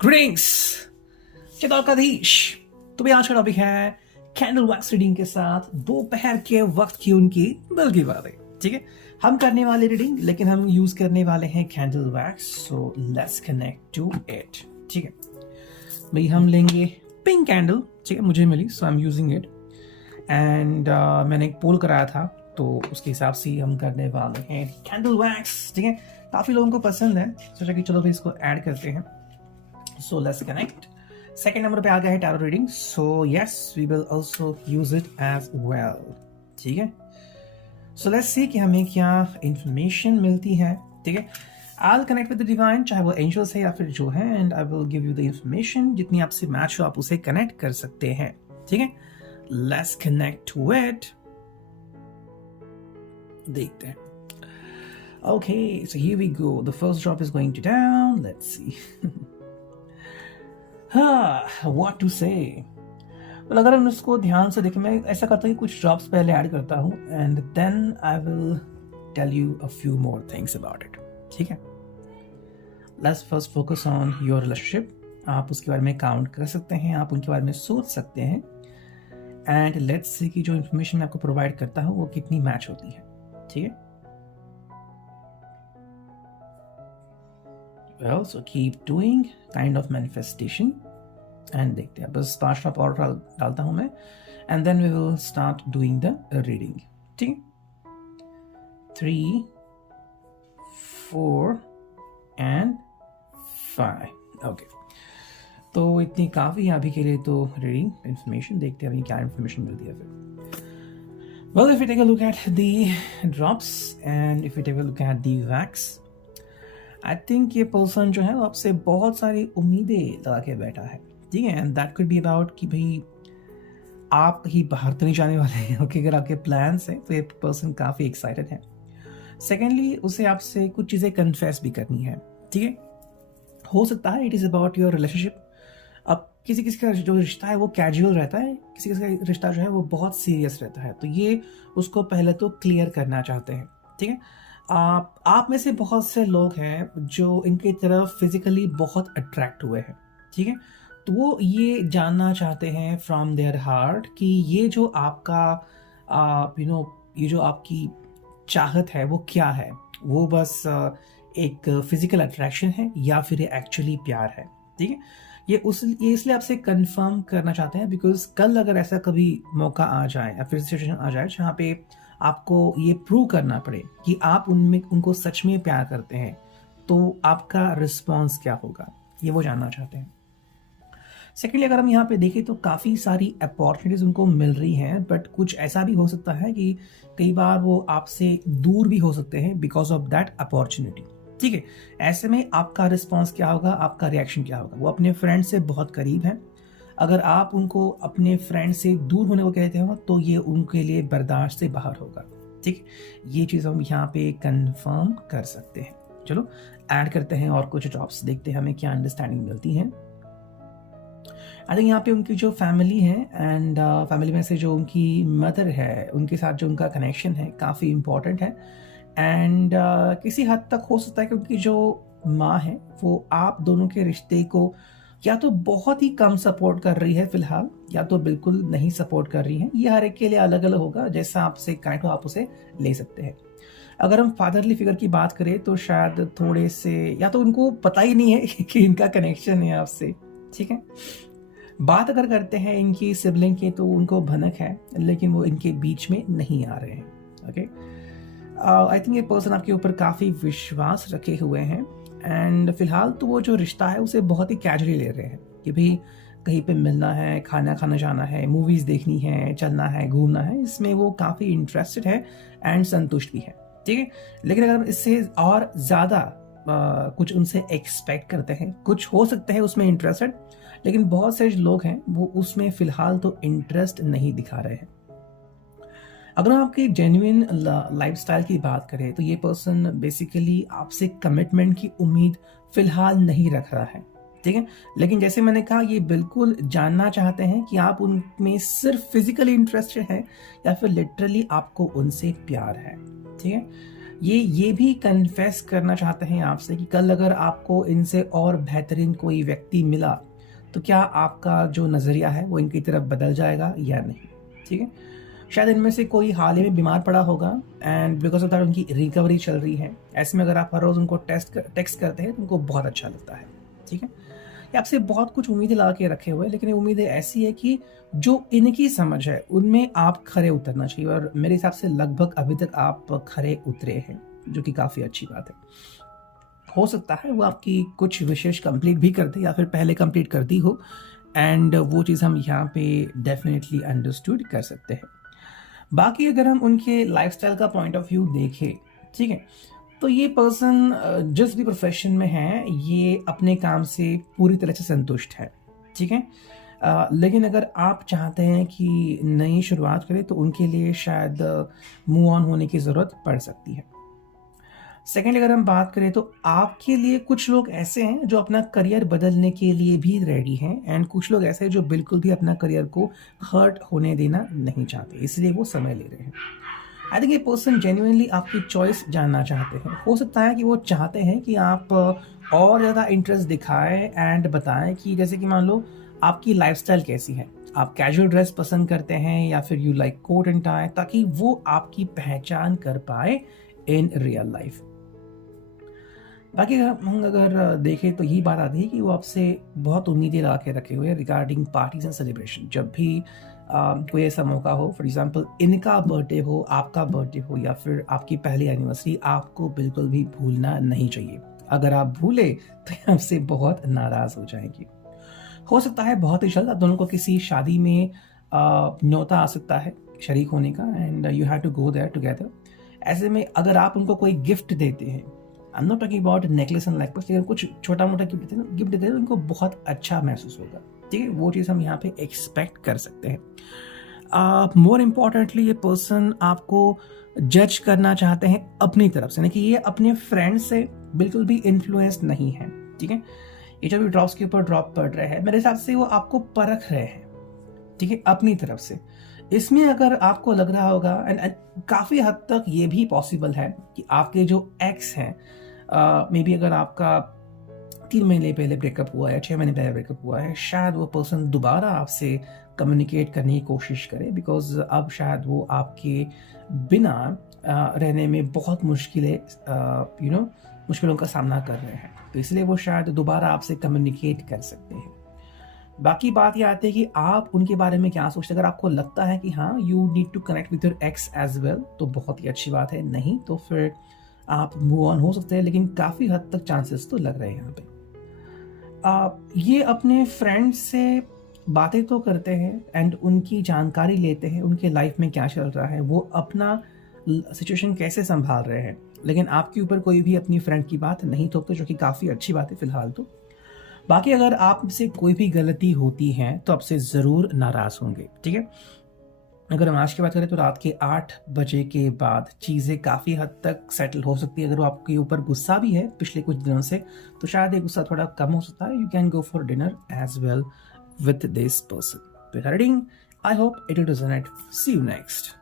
Greetings चितौड़काधीश। तो भी आज का टॉपिक है कैंडल वैक्स रीडिंग के साथ दोपहर के वक्त की उनकी दिल की बातें। ठीक है, हम करने वाले रीडिंग लेकिन हम यूज करने वाले हैं candle wax, so let's connect to it. ठीक है भाई, हम लेंगे पिंक कैंडल। ठीक है, मुझे मिली so I am using it and मैंने एक पोल कराया था तो उसके हिसाब से हम करने वाले हैं कैंडल वैक्स। ठीक है, काफी लोगों को पसंद है, सोचा कि चलो भाई इसको ऐड करते हैं। So let's connect. Second number पे आ गया है tarot reading, so yes we will also use it as well. ठीक है, सो लेट्स सी कि हमें क्या इंफॉर्मेशन मिलती है। ठीक है, I'll connect with the divine, चाहे वो एंजल्स है या फिर जो है, and I will give you the information जितनी आपसे मैच हो आप उसे कनेक्ट कर सकते हैं। ठीक है, लेट्स कनेक्ट टू इट। देखते हैं। Okay, so here we go. The first drop is going to down, let's see what to say. अगर हम इसको ध्यान से देखें, मैं ऐसा करता हूँ कि कुछ ड्रॉप्स पहले ऐड करता हूँ and then I will tell you a few more things about it. ठीक है, let's first focus on your relationship. आप उसके बारे में काउंट कर सकते हैं, आप उनके बारे में सोच सकते हैं एंड लेट्स सी कि जो इंफॉर्मेशन मैं आपको प्रोवाइड करता हूँ वो कितनी मैच होती है। ठीक है, well so keep doing kind of manifestation and देखते हैं। बस 5 ड्रॉप और डालता हूं मैं and then we will start doing the reading। ठीक, 3 4 and 5। ओके, तो इतनी काफी है अभी के लिए तो रीडिंग इंफॉर्मेशन। देखते हैं अभी क्या इंफॉर्मेशन मिलती है फिर। Well, if we take a look at the drops and if we take a look at the wax, I think ये पर्सन जो है वो आपसे बहुत सारी उम्मीदें लगा के बैठा है। ठीक है, and that could be about कि भाई आप कहीं बाहर तो नहीं जाने वाले हैं। ओके, अगर आपके प्लान्स हैं तो ये पर्सन काफ़ी एक्साइटेड है। सेकेंडली, उसे आपसे कुछ चीज़ें कन्फेस भी करनी है। ठीक है, हो सकता है it is about your relationship. अब किसी किसी का जो रिश्ता है वो कैजुअल रहता है, किसी किसी का रिश्ता जो है वो बहुत सीरियस रहता है, तो ये उसको पहले तो क्लियर करना चाहते हैं। ठीक है, आप में से बहुत से लोग हैं जो इनकी तरफ फिजिकली बहुत अट्रैक्ट हुए हैं। ठीक है, तो वो ये जानना चाहते हैं फ्रॉम देयर हार्ट कि ये जो आपका ये जो आपकी चाहत है वो क्या है। वो बस एक फिजिकल अट्रैक्शन है या फिर ये एक्चुअली प्यार है। ठीक है, ये इसलिए आपसे कंफर्म करना चाहते हैं बिकॉज कल अगर ऐसा कभी मौका आ जाए या फिर सिचुएशन आ जाए जहाँ पे आपको ये प्रूव करना पड़े कि आप उनको सच में प्यार करते हैं, तो आपका रिस्पॉन्स क्या होगा, ये वो जानना चाहते हैं। सेकेंडली, अगर हम यहाँ पे देखें तो काफ़ी सारी अपॉर्चुनिटीज उनको मिल रही हैं, बट कुछ ऐसा भी हो सकता है कि कई बार वो आपसे दूर भी हो सकते हैं बिकॉज ऑफ दैट अपॉर्चुनिटी। ठीक है, ऐसे में आपका रिस्पॉन्स क्या होगा, आपका रिएक्शन क्या होगा। वो अपने फ्रेंड से बहुत करीब हैं, अगर आप उनको अपने फ्रेंड से दूर होने को कहते हो तो ये उनके लिए बर्दाश्त से बाहर होगा। ठीक, ये चीज़ हम यहाँ पे कंफर्म कर सकते हैं। चलो ऐड करते हैं और कुछ ड्रॉप्स, देखते हैं हमें क्या अंडरस्टैंडिंग मिलती है। आई थिंक यहाँ पे उनकी जो फैमिली है एंड फैमिली में से जो उनकी मदर है उनके साथ जो उनका कनेक्शन है काफ़ी इम्पोर्टेंट है एंड किसी हद तक हो सकता है कि उनकी जो माँ है वो आप दोनों के रिश्ते को या तो बहुत ही कम सपोर्ट कर रही है फिलहाल, या तो बिल्कुल नहीं सपोर्ट कर रही है। ये हर एक के लिए अलग अलग होगा, जैसा आपसे कनेक्ट हो आप उसे ले सकते हैं। अगर हम फादरली फिगर की बात करें तो शायद थोड़े से या तो उनको पता ही नहीं है कि इनका कनेक्शन है आपसे। ठीक है, बात अगर करते हैं इनकी सिबलिंग की तो उनको भनक है लेकिन वो इनके बीच में नहीं आ रहे हैं। ओके, आई थिंक ये पर्सन आपके ऊपर काफ़ी विश्वास रखे हुए हैं एंड फिलहाल तो वो जो रिश्ता है उसे बहुत ही कैजुअली ले रहे हैं कि भाई कहीं पे मिलना है, खाना खाना जाना है, मूवीज़ देखनी है, चलना है, घूमना है, इसमें वो काफ़ी इंटरेस्टेड है एंड संतुष्ट भी है। ठीक है, लेकिन अगर हम इससे और ज़्यादा कुछ उनसे एक्सपेक्ट करते हैं, कुछ हो सकते हैं उसमें इंटरेस्टेड, लेकिन बहुत से लोग हैं वो उसमें फ़िलहाल तो इंटरेस्ट नहीं दिखा रहे हैं। अगर हम आपकी जेन्युइन लाइफस्टाइल की बात करें तो ये पर्सन बेसिकली आपसे कमिटमेंट की उम्मीद फिलहाल नहीं रख रहा है। ठीक है, लेकिन जैसे मैंने कहा ये बिल्कुल जानना चाहते हैं कि आप उनमें सिर्फ फिजिकली इंटरेस्टेड हैं या फिर लिटरली आपको उनसे प्यार है। ठीक है, ये भी कन्फेस करना चाहते हैं आपसे कि कल अगर आपको इनसे और बेहतरीन कोई व्यक्ति मिला तो क्या आपका जो नज़रिया है वो इनकी तरफ बदल जाएगा या नहीं, ठीक है। शायद इनमें से कोई हाल ही में बीमार पड़ा होगा एंड बिकॉज ऑफ दैट उनकी रिकवरी चल रही है। ऐसे में अगर आप हर रोज़ उनको टेक्स्ट करते हैं तो उनको बहुत अच्छा लगता है, ठीक है। ये आपसे बहुत कुछ उम्मीदें ला के रखे हुए हैं, लेकिन ये उम्मीदें ऐसी है कि जो इनकी समझ है उनमें आप खरे उतरना चाहिए, और मेरे हिसाब से लगभग अभी तक आप खरे उतरे हैं, जो कि काफ़ी अच्छी बात है। हो सकता है वो आपकी कुछ विशेष कंप्लीट भी कर दे या फिर पहले कंप्लीट कर दी हो, एंड वो चीज़ हम यहाँ पे डेफिनेटली अंडरस्टूड कर सकते हैं। बाकी अगर हम उनके लाइफस्टाइल का पॉइंट ऑफ व्यू देखें, ठीक है, तो ये पर्सन जिस भी प्रोफेशन में है ये अपने काम से पूरी तरह से संतुष्ट है, ठीक है। लेकिन अगर आप चाहते हैं कि नई शुरुआत करें तो उनके लिए शायद मूव ऑन होने की ज़रूरत पड़ सकती है। सेकेंड, अगर हम बात करें तो आपके लिए कुछ लोग ऐसे हैं जो अपना करियर बदलने के लिए भी रेडी हैं, एंड कुछ लोग ऐसे हैं जो बिल्कुल भी अपना करियर को हर्ट होने देना नहीं चाहते, इसलिए वो समय ले रहे हैं। आई थिंक ये पर्सन जेन्युइनली आपकी चॉइस जानना चाहते हैं। हो सकता है कि वो चाहते हैं कि आप और ज़्यादा इंटरेस्ट दिखाएं एंड बताएं कि जैसे कि मान लो आपकी लाइफस्टाइल कैसी है, आप कैजुअल ड्रेस पसंद करते हैं या फिर you like coat and tie, ताकि वो आपकी पहचान कर पाए इन रियल लाइफ। बाकी हम अगर देखें तो यही बात आती है कि वो आपसे बहुत उम्मीदें ला के रखे हुए हैं रिगार्डिंग पार्टीज एंड सेलिब्रेशन। जब भी कोई ऐसा मौका हो, फॉर एग्जांपल इनका बर्थडे हो, आपका बर्थडे हो या फिर आपकी पहली एनिवर्सरी, आपको बिल्कुल भी भूलना नहीं चाहिए। अगर आप भूले तो आपसे बहुत नाराज हो जाएंगे। हो सकता है बहुत ही जल्द आप दोनों को किसी शादी में न्योता आ सकता है शरीक होने का, and you have to go there together. ऐसे में अगर आप उनको कोई गिफ्ट देते हैं, I am not talking about necklace and necklace, लेकिन कुछ छोटा मोटा गिफ्ट देते हैं उनको बहुत अच्छा महसूस होगा, ठीक है। वो चीज़ हम यहाँ पे एक्सपेक्ट कर सकते हैं। मोर इम्पॉर्टेंटली ये पर्सन आपको जज करना चाहते हैं अपनी तरफ से, नहीं कि ये अपने फ्रेंड से बिल्कुल भी इन्फ्लुएंस नहीं है, ठीक है। ये जो भी ड्रॉप्स के ऊपर ड्रॉप पड़ रहे हैं, मेरे हिसाब से वो आपको परख रहे हैं, ठीक है, अपनी तरफ से। इसमें अगर आपको लग रहा होगा, एंड काफ़ी हद तक ये भी पॉसिबल है कि आपके जो एक्स हैं, मे बी अगर आपका 3 महीने पहले ब्रेकअप हुआ है, 6 महीने पहले ब्रेकअप हुआ है, शायद वो पर्सन दोबारा आपसे कम्युनिकेट करने की कोशिश करे, बिकॉज अब शायद वो आपके बिना रहने में बहुत मुश्किलों का सामना कर रहे हैं, तो इसलिए वो शायद दोबारा आपसे कम्युनिकेट कर सकते हैं। बाकी बात ये आती है कि आप उनके बारे में क्या सोचते हैं। अगर आपको लगता है कि हाँ you need to connect with your ex as well, तो बहुत ही अच्छी बात है, नहीं तो फिर आप मूव ऑन हो सकते हैं, लेकिन काफ़ी हद तक चांसेस तो लग रहे हैं यहाँ पे। ये अपने फ्रेंड्स से बातें तो करते हैं एंड उनकी जानकारी लेते हैं, उनके लाइफ में क्या चल रहा है, वो अपना सिचुएशन कैसे संभाल रहे हैं, लेकिन आपके ऊपर कोई भी अपनी फ्रेंड की बात नहीं थोपते, जो कि काफ़ी अच्छी बात है फिलहाल तो। बाकी अगर आपसे कोई भी गलती होती है तो आपसे ज़रूर नाराज़ होंगे, ठीक है। अगर हम आज की बात करें तो रात के 8 बजे के बाद चीज़ें काफ़ी हद तक सेटल हो सकती है। अगर वो आपके ऊपर गुस्सा भी है पिछले कुछ दिनों से, तो शायद ये गुस्सा थोड़ा कम हो सकता है। You can go for dinner as well with this person. Regarding, I hope it will resonate. See you next.